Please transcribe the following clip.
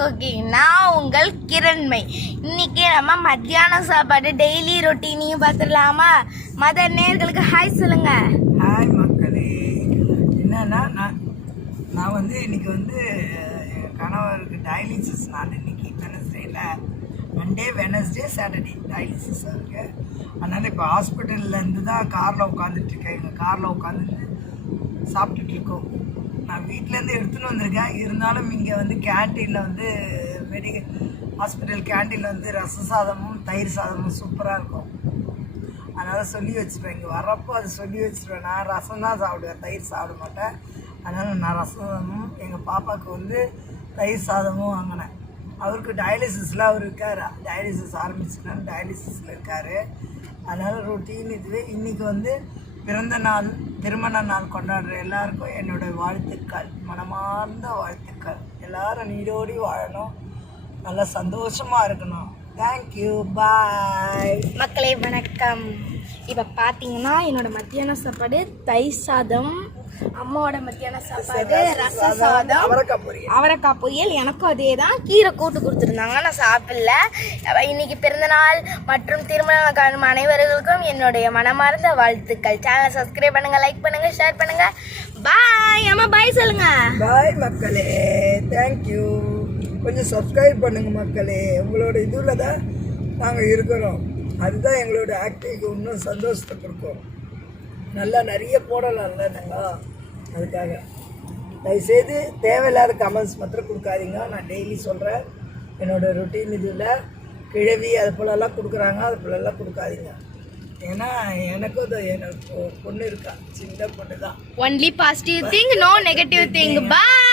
Cooking. நான் உங்கள் கிரண்மை. இன்னைக்கு நம்ம மத்தியான சாப்பாடு டெய்லி ரொட்டீனையும் பார்த்துடலாமா? மத நேர்களுக்கு ஹாய் சொல்லுங்க. ஹாய் மக்களே. என்னன்னா நான் வந்து இன்னைக்கு வந்து என் கணவருக்கு டயாலிசிஸ் நாள். இன்னைக்கு வெனஸ்டேல மண்டே வெனஸ்டே சாட்டர்டே டயாலிசிஸ் இருக்கு. அதனால் இப்போ ஹாஸ்பிட்டல்லேருந்து தான் காரில் உட்காந்துட்ருக்கேன். எங்கள் காரில் உட்காந்துட்டு சாப்பிட்டுட்டு இருக்கோம். நான் வீட்டிலேருந்து எடுத்துன்னு வந்திருக்கேன். இருந்தாலும் இங்கே வந்து கேன்டீனில் வந்து ஹாஸ்பிட்டல் கேன்டீனில் வந்து ரச சாதமும் தயிர் சாதமும் சூப்பராக இருக்கும். அதனால் சொல்லி வச்சுருவேன். இங்கே வர்றப்போ அது சொல்லி வச்சுருவேன். நான் ரசம் தான் சாப்பிடுவேன், தயிர் சாப்பிட மாட்டேன். அதனால் நான் ரசமும் எங்கள் பாப்பாவுக்கு வந்து தயிர் சாதமும் வாங்கினேன். அவருக்கு டயாலிசிஸில் அவர் இருக்கார். டயாலிசிஸ் ஆரம்பிச்சுனாலும் டயாலிசிஸில் இருக்கார். அதனால் ரொட்டீன் இதுவே. இன்றைக்கி வந்து பிறந்த நாள் திருமண நாள் கொண்டாடுற எல்லாருக்கும் என்னோடய வாழ்த்துக்கள், மனமார்ந்த வாழ்த்துக்கள். எல்லோரும் நீடோடி வாழணும், நல்லா சந்தோஷமாக இருக்கணும். தேங்க்யூ, பாய். மக்களே வணக்கம். இப்போ பார்த்தீங்கன்னா என்னோட மத்தியான சாப்பாடு தயிர் சாதம், அம்மாவோட மத்தியான சாப்பாடு ரச சாதம், அவரைக்காய் பொரியல். எனக்கும் அதே தான். கீரை கூட்டு கொடுத்துருந்தாங்க, நான் சாப்பிடல. இன்னைக்கு பிறந்தநாள் மற்றும் திருமணம் காணும் அனைவர்களுக்கும் என்னுடைய மனமார்ந்த வாழ்த்துக்கள். சேனலை சப்ஸ்கிரைப் பண்ணுங்க, லைக் பண்ணுங்க, ஷேர் பண்ணுங்க. பாய். அம்மா பாய் சொல்லுங்க. பாய் மக்களே, தேங்க்யூ. கொஞ்சம் சப்ஸ்கிரைப் பண்ணுங்க மக்களே. உங்களோட இதில் தான் நாங்கள் இருக்கிறோம். அதுதான் எங்களோட ஆக்டிவிக்கு இன்னும் சந்தோஷத்தை கொடுக்கும். நல்லா நிறைய போடலாம்ல நாங்கள். அதுக்காக தயவுசெய்து தேவையில்லாத கமெண்ட்ஸ் மாத்திரம் கொடுக்காதீங்க. நான் டெய்லி சொல்கிறேன், என்னோடய ரொட்டீன் இதில் கிழவி அது போலெல்லாம் கொடுக்குறாங்க, அது போலெல்லாம் கொடுக்காதீங்க. ஏன்னா எனக்கும் எனக்கு பொண்ணு இருக்கா, சின்ன பொண்ணு தான். Only positive thing, no negative thing. பாய்.